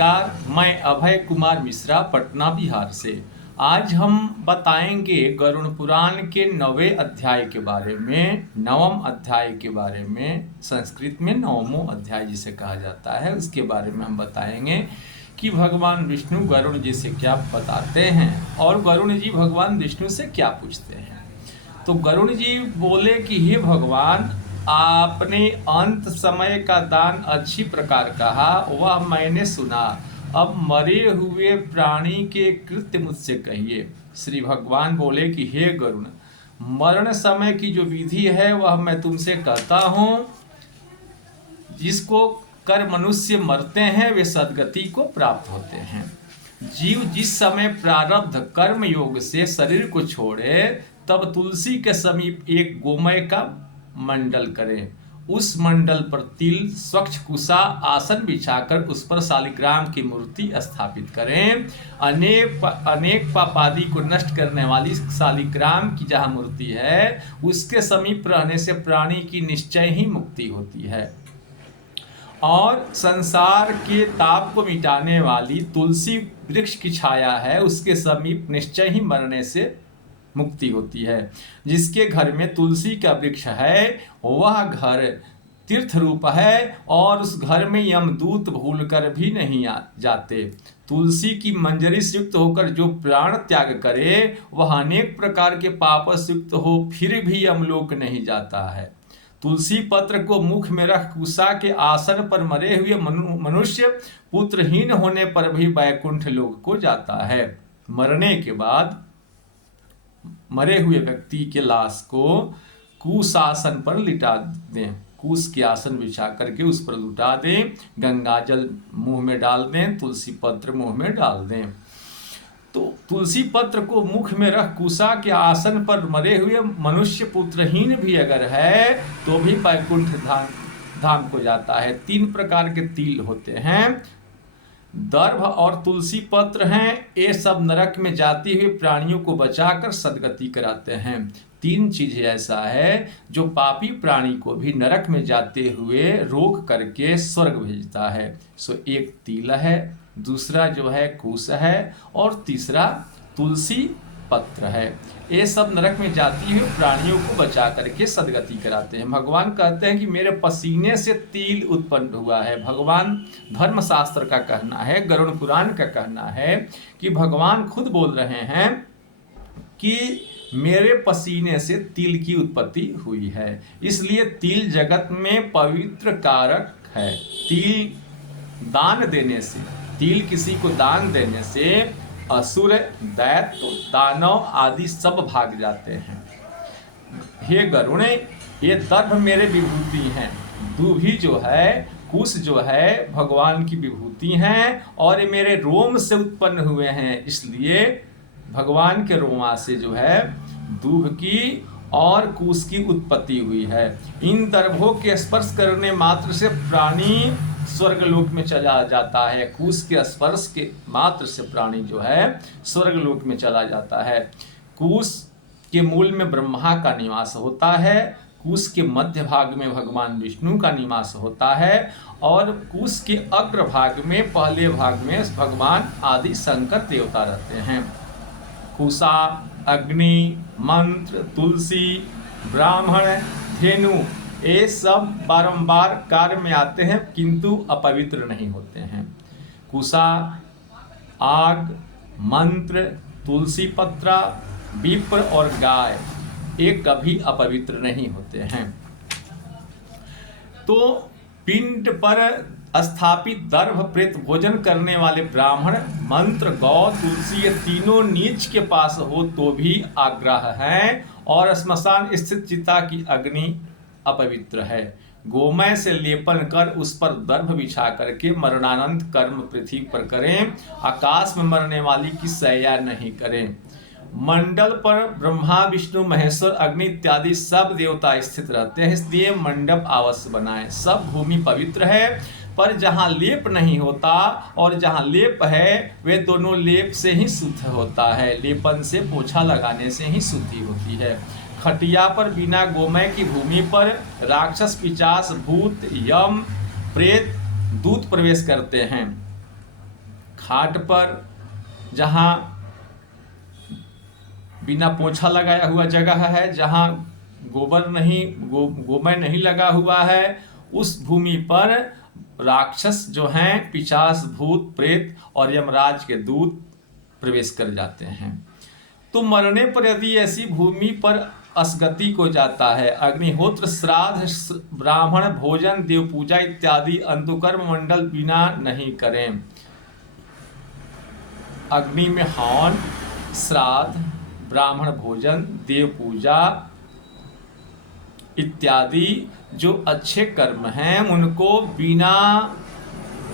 नमस्कार, मैं अभय कुमार मिश्रा पटना बिहार से। आज हम बताएंगे गरुड़ पुराण के 9वें अध्याय के बारे में, 9वां अध्याय के बारे में। संस्कृत में 9वां अध्याय जिसे कहा जाता है, उसके बारे में हम बताएंगे कि भगवान विष्णु गरुड़ जी से क्या बताते हैं और गरुड़ जी भगवान विष्णु से क्या पूछते हैं। तो गरुड़ जी बोले कि हे भगवान, आपने अंत समय का दान अच्छी प्रकार कहा, वह मैंने सुना। अब मरे हुए प्राणी के कृत्य मुझसे कहिए। श्री भगवान बोले कि हे गरुड़, मरण समय की जो विधि है वह मैं तुमसे कहता हूँ। जिसको कर मनुष्य मरते हैं वे सद्गति को प्राप्त होते हैं। जीव जिस समय प्रारब्ध कर्म योग से शरीर को छोड़े, तब तुलसी के समीप एक गोमय का मंडल करें। उस मंडल पर तिल, स्वच्छ कुशा आसन बिछाकर उस पर शालिग्राम की मूर्ति स्थापित करें। अनेक पापादि को नष्ट करने वाली शालिग्राम की जहाँ मूर्ति है, उसके समीप रहने से प्राणी की निश्चय ही मुक्ति होती है। और संसार के ताप को मिटाने वाली तुलसी वृक्ष की छाया है, उसके समीप निश्चय ही मरने से मुक्ति होती है। जिसके घर में तुलसी का वृक्ष है वह घर तीर्थ रूप है और उस घर में यमदूत भूलकर भी नहीं जाते। तुलसी की मंजरी से युक्त होकर जो प्राण त्याग करे वह अनेक प्रकार के पाप से युक्त हो फिर भी यमलोक नहीं जाता है। तुलसी पत्र को मुख में रख कुशा के आसन पर मरे हुए मनुष्य पुत्रहीन होने पर भी वैकुंठ लोक को जाता है। मरने के बाद मरे हुए व्यक्ति के लाश को कुश आसन पर लिटा दें, कुश के आसन बिछा करके उस पर लुटा दें, गंगा जल मुंह में डाल दें, तुलसी पत्र मुंह में डाल दें। तो तुलसी पत्र को मुख में रख कुशा के आसन पर मरे हुए मनुष्य पुत्रहीन भी अगर है तो भी वैकुंठ धाम को जाता है। 3 प्रकार के तिल होते हैं, दर्भ और तुलसी पत्र हैं। ये सब नरक में जाती हुई प्राणियों को बचाकर सद्गति कराते हैं। 3 चीजें ऐसा है जो पापी प्राणी को भी नरक में जाते हुए रोक करके स्वर्ग भेजता है। एक तिल है, दूसरा जो है कुश है और तीसरा तुलसी पत्र है। ये सब नरक में जाती हुई प्राणियों को बचा करके सद्गति कराते हैं। भगवान कहते हैं कि मेरे पसीने से तिल उत्पन्न हुआ है। भगवान धर्मशास्त्र का कहना है, गरुड़ पुराण का कहना है कि भगवान खुद बोल रहे हैं कि मेरे पसीने से तिल की उत्पत्ति हुई है। इसलिए तिल जगत में पवित्र कारक है। तिल दान देने से, तिल किसी को दान देने से असुर, दैत्य, दानव आदि सब भाग जाते हैं। हे गरुड़, ये दर्भ मेरे विभूति हैं, दूभी जो है, कुश जो है भगवान की विभूति हैं और ये मेरे रोम से उत्पन्न हुए हैं। इसलिए भगवान के रोमा से जो है दूभ की और कुश की उत्पत्ति हुई है। इन दर्भों के स्पर्श करने मात्र से प्राणी स्वर्गलोक में चला जाता है। कुश के स्पर्श के मात्र से प्राणी जो है स्वर्गलोक में चला जाता है। कुश के मूल में ब्रह्मा का निवास होता है, कुश के मध्य भाग में भगवान विष्णु का निवास होता है और कुश के अग्र भाग में, पहले भाग में भगवान आदि शंकर देवता रहते हैं। कुशा, अग्नि, मंत्र, तुलसी, ब्राह्मण, धेनु, ये सब बारंबार कार्य में आते हैं किंतु अपवित्र नहीं होते हैं। कुशा, आग, मंत्र, तुलसी पत्रा, विप्र और गाय ये कभी अपवित्र नहीं होते हैं। तो पिंड पर स्थापित दर्भ प्रेत भोजन करने वाले ब्राह्मण, मंत्र, गौ, तुलसी ये तीनों नीच के पास हो तो भी आग्रह है और श्मशान स्थित चिता की अग्नि अपवित्र है। गोमय से लेपन कर उस पर दर्भ बिछा करके मरणानंत कर्म पृथ्वी पर करें। आकाश में मरने वाली की शैया नहीं करें। मंडल पर ब्रह्मा, विष्णु, महेश्वर, अग्नि इत्यादि सब देवता स्थित रहते हैं, इसलिए मंडप अवश्य बनाएं। सब भूमि पवित्र है, पर जहाँ लेप नहीं होता और जहाँ लेप है वे दोनों लेप से ही शुद्ध होता है। लेपन से, पोछा लगाने से ही शुद्धि होती है। खटिया पर बिना गोमय की भूमि पर राक्षस, पिशाच, भूत, यम, प्रेत, दूत प्रवेश करते हैं। घाट पर जहाँ बिना पोछा लगाया हुआ जगह है, जहाँ गोबर नहीं गोमय नहीं लगा हुआ है, उस भूमि पर राक्षस जो हैं, पिशाच, भूत, प्रेत और यमराज के दूत प्रवेश कर जाते हैं। तो मरने पर यदि ऐसी भूमि पर असगति को जाता है, अग्निहोत्र, श्राद्ध, ब्राह्मण भोजन, देव पूजा इत्यादि अंतुकर्म मंडल बिना नहीं करें। अग्नि में हवन, श्राद्ध, ब्राह्मण भोजन, देव पूजा इत्यादि जो अच्छे कर्म हैं उनको बिना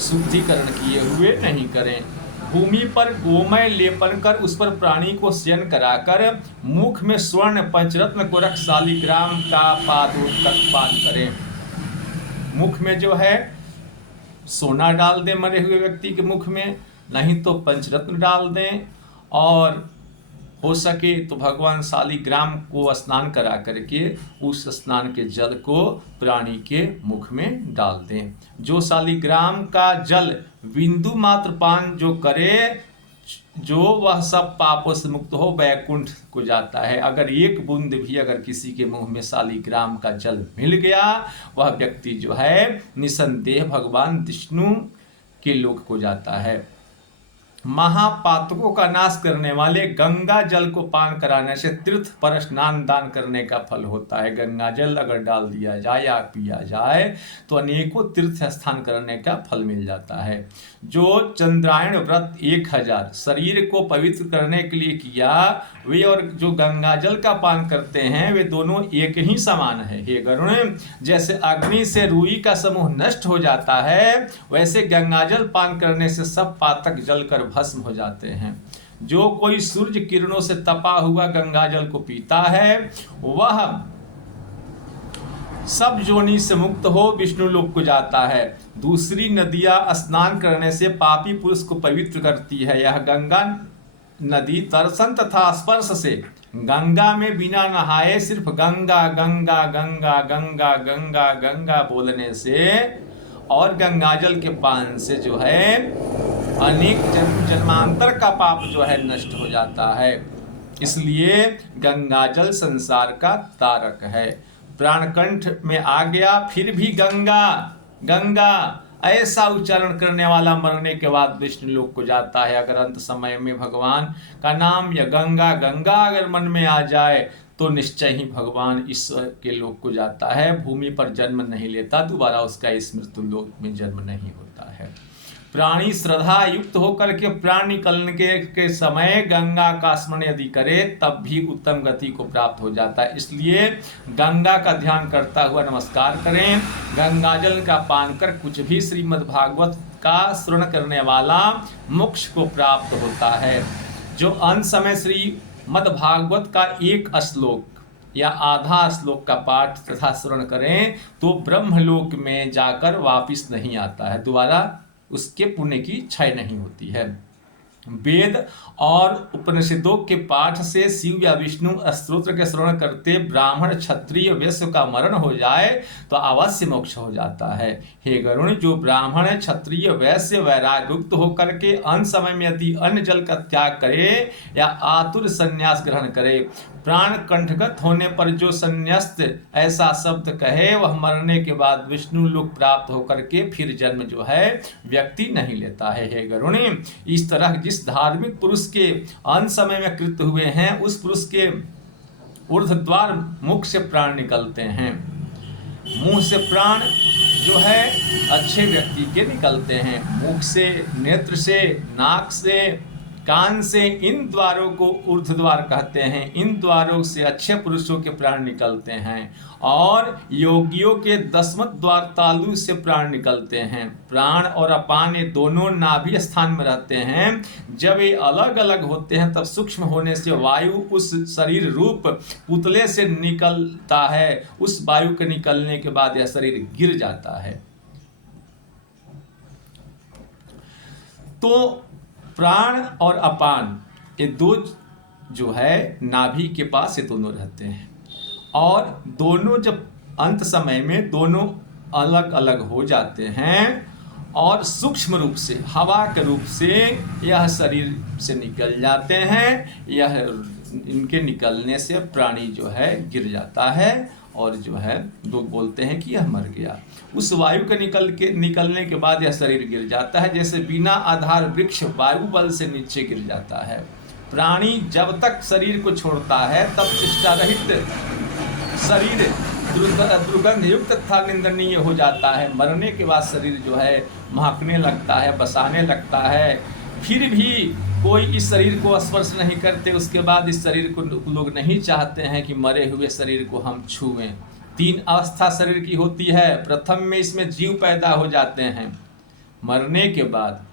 शुद्धिकरण किए हुए नहीं करें। भूमि पर गोमय लेपन कर उस पर प्राणी को शयन कराकर मुख में स्वर्ण पंचरत्न गोरख शालिग्राम का पान करें। मुख में जो है सोना डाल दें मरे हुए व्यक्ति के मुख में, नहीं तो पंचरत्न डाल दें, और हो सके तो भगवान शालिग्राम को स्नान करा करके उस स्नान के जल को प्राणी के मुख में डाल दें। जो शालिग्राम का जल बिंदु मात्र पान जो करे, जो वह सब पापों से मुक्त हो वैकुंठ को जाता है। अगर एक बूंद भी अगर किसी के मुंह में शालिग्राम का जल मिल गया, वह व्यक्ति जो है निसंदेह भगवान विष्णु के लोक को जाता है। महापातकों का नाश करने वाले गंगा जल को पान कराने से तीर्थ पर स्नान दान करने का फल होता है। गंगा जल अगर डाल दिया जाए या पिया जाए तो अनेकों तीर्थ स्थान करने का फल मिल जाता है। जो चंद्रायण व्रत 1000 शरीर को पवित्र करने के लिए किया, वे और जो गंगा जल का पान करते हैं वे दोनों एक ही समान है। हे गरुण, जैसे अग्नि से रुई का समूह नष्ट हो जाता है, वैसे गंगा जल पान करने से सब पातक जलकर भस्म हो जाते हैं। जो कोई सूर्य किरणों से तपा हुआ गंगा जल को पीता है, वह सब जोनि से मुक्त हो विष्णु लोक को जाता है। दूसरी नदियां स्नान करने से पापी पुरुष को पवित्र करती है। यह गंगा नदी दर्शन तथा स्पर्श से, गंगा में बिना नहाए सिर्फ गंगा गंगा गंगा गंगा गंगा गंगा बोलने से और गंगाजल के पान से जो है अनेक जन्मांतर का पाप जो है नष्ट हो जाता है। इसलिए गंगाजल संसार का तारक है। प्राणकंठ में आ गया फिर भी गंगा गंगा ऐसा उच्चारण करने वाला मरने के बाद विष्णु लोक को जाता है। अगर अंत समय में भगवान का नाम या गंगा गंगा अगर मन में आ जाए तो निश्चय ही भगवान ईश्वर के लोक को जाता है। भूमि पर जन्म नहीं लेता, दोबारा उसका इस मृत्यु लोक में जन्म नहीं होता है। प्राणी श्रद्धा युक्त होकर के प्राण निकलने के समय गंगा का स्मरण यदि करे तब भी उत्तम गति को प्राप्त हो जाता है। इसलिए गंगा का ध्यान करता हुआ नमस्कार करें। गंगा जल का पान कर कुछ भी श्रीमद् भागवत का श्रवण करने वाला मोक्ष को प्राप्त होता है। जो अंत समय श्रीमद् भागवत का एक श्लोक या आधा श्लोक का पाठ तथा श्रवण करें तो ब्रह्मलोक में जाकर वापिस नहीं आता है, दोबारा उसके पुण्य की क्षय नहीं होती है। वेद और उपनिषदों के पाठ से शिव या विष्णु स्तोत्र के श्रवण करते ब्राह्मण क्षत्रिय वैश्य का मरण हो जाए तो अवश्य मोक्ष हो जाता है। हे गरुण, जो ब्राह्मण क्षत्रिय वैश्य वैराग्युक्त होकर के अंत समय में यदि अन्न जल का त्याग करे या आतुर संन्यास ग्रहण करे, प्राण कंठगत होने पर जो संन्यास्त ऐसा शब्द कहे, वह मरने के बाद विष्णु लोक प्राप्त होकर के फिर जन्म जो है व्यक्ति नहीं लेता है। हे गरुण, इस तरह जिस धार्मिक पुरुष के अंत समय में कृत्य हुए हैं उस पुरुष के ऊर्ध्वद्वार मुख से प्राण निकलते हैं। मुंह से प्राण जो है अच्छे व्यक्ति के निकलते हैं। मुख से, नेत्र से, नाक से, कान से, इन द्वारों को ऊर्ध्व द्वार कहते हैं। इन द्वारों से अच्छे पुरुषों के प्राण निकलते हैं और योगियों के दसमत द्वार तालु से प्राण निकलते हैं। प्राण और अपान ये दोनों नाभि स्थान में रहते हैं। जब ये अलग अलग होते हैं तब सूक्ष्म होने से वायु उस शरीर रूप पुतले से निकलता है। उस वायु के निकलने के बाद यह शरीर गिर जाता है। तो प्राण और अपान ये दो जो है नाभि के पास ये दोनों रहते हैं और दोनों जब अंत समय में दोनों अलग अलग हो जाते हैं और सूक्ष्म रूप से हवा के रूप से यह शरीर से निकल जाते हैं। यह इनके निकलने से प्राणी जो है गिर जाता है और जो है लोग बोलते हैं कि यह मर गया। उस वायु के निकलने के बाद यह शरीर गिर जाता है, जैसे बिना आधार वृक्ष वायु बल से नीचे गिर जाता है। प्राणी जब तक शरीर को छोड़ता है तब चेष्टा रहित शरीर दुर्गंध युक्त तथा निंदनीय हो जाता है। मरने के बाद शरीर जो है महकने लगता है, बसाने लगता है। फिर भी कोई इस शरीर को स्पर्श नहीं करते। उसके बाद इस शरीर को लोग नहीं चाहते हैं कि मरे हुए शरीर को हम छुएं। 3 अवस्था शरीर की होती है। प्रथम में इसमें जीव पैदा हो जाते हैं। मरने के बाद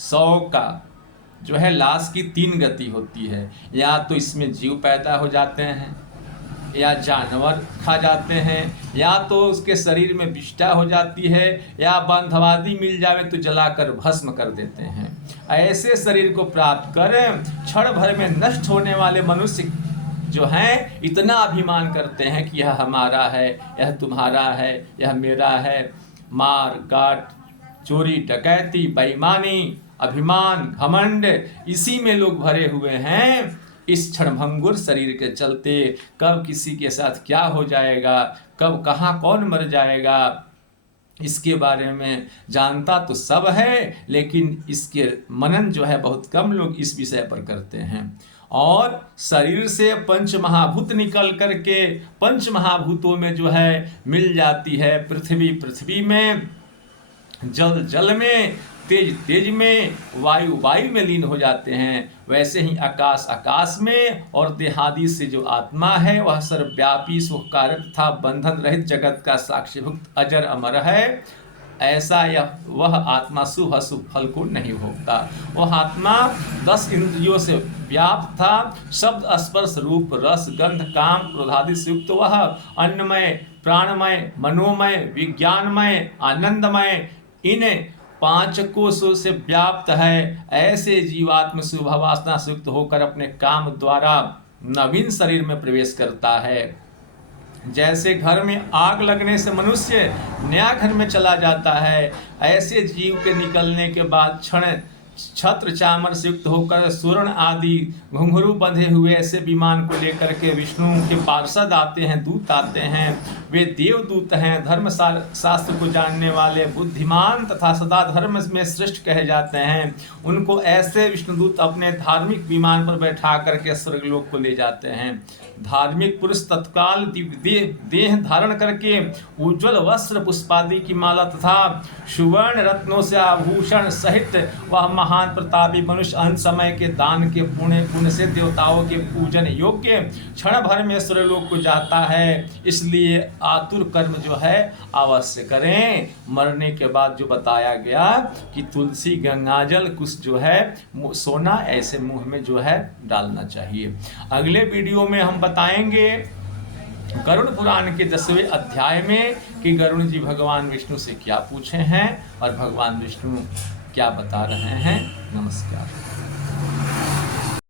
100 का जो है लाश की 3 गति होती है। या तो इसमें जीव पैदा हो जाते हैं, या जानवर खा जाते हैं, या तो उसके शरीर में विष्ठा हो जाती है, या बंधवादी मिल जावे तो जलाकर भस्म कर देते हैं। ऐसे शरीर को प्राप्त कर क्षण भर में नष्ट होने वाले मनुष्य जो हैं इतना अभिमान करते हैं कि यह हमारा है, यह तुम्हारा है, यह मेरा है। मार काट, चोरी डकैती, बेईमानी, अभिमान, घमंड, इसी में लोग भरे हुए हैं। इस क्षणभंगुर शरीर के चलते कब किसी के साथ क्या हो जाएगा, कब कहाँ कौन मर जाएगा, इसके बारे में जानता तो सब है, लेकिन इसके मनन जो है बहुत कम लोग इस विषय पर करते हैं। और शरीर से पंच महाभूत निकल करके पंच महाभूतों में जो है मिल जाती है। पृथ्वी पृथ्वी में, जल जल में, तेज तेज में, वायु वायु में लीन हो जाते हैं। वैसे ही आकाश आकाश में, और देहादि से जो आत्मा है वह सर्वव्यापी सुखकारक तथा बंधन रहित जगत का साक्षीभूत अजर अमर है। ऐसा यह वह आत्मा शुभ अशुभ फल को नहीं भोगता। वह आत्मा 10 इंद्रियों से व्याप्त था। शब्द स्पर्श रूप रस गंध काम क्रोधादि से युक्त वह अन्नमय प्राणमय मनोमय विज्ञानमय आनंदमय इन 5 कोशों से व्याप्त है। ऐसे जीवात्म शुभवासना से युक्त होकर अपने काम द्वारा नवीन शरीर में प्रवेश करता है। जैसे घर में आग लगने से मनुष्य नया घर में चला जाता है, ऐसे जीव के निकलने के बाद क्षण छत्र चामर से युक्त होकर सुवर्ण आदि घुंघरू बंधे हुए ऐसे विमान को लेकर के विष्णु के पार्षद आते हैं, दूत आते हैं। वे देवदूत हैं, धर्म शास्त्र को जानने वाले, बुद्धिमान तथा सदा धर्म में श्रेष्ठ कहे जाते हैं। उनको ऐसे विष्णुदूत अपने धार्मिक विमान पर बैठा करके स्वर्गलोक को ले जाते हैं। धार्मिक पुरुष तत्काल देह धारण करके उज्ज्वल वस्त्र पुष्पादि की माला तथा सुवर्ण रत्नों से आभूषण सहित वह महान प्रतापी मनुष्य अंत समय के दान के पुण्य से देवताओं के पूजन योग्य क्षण भर में स्वर्गलोक को जाता है। इसलिए आतुर कर्म जो है अवश्य करें। मरने के बाद जो बताया गया कि तुलसी गंगाजल कुछ जो है सोना ऐसे मुंह में जो है डालना चाहिए। अगले वीडियो में हम बताएंगे गरुड़ पुराण के 10वें अध्याय में कि गरुड़ जी भगवान विष्णु से क्या पूछे हैं और भगवान विष्णु क्या बता रहे हैं। नमस्कार।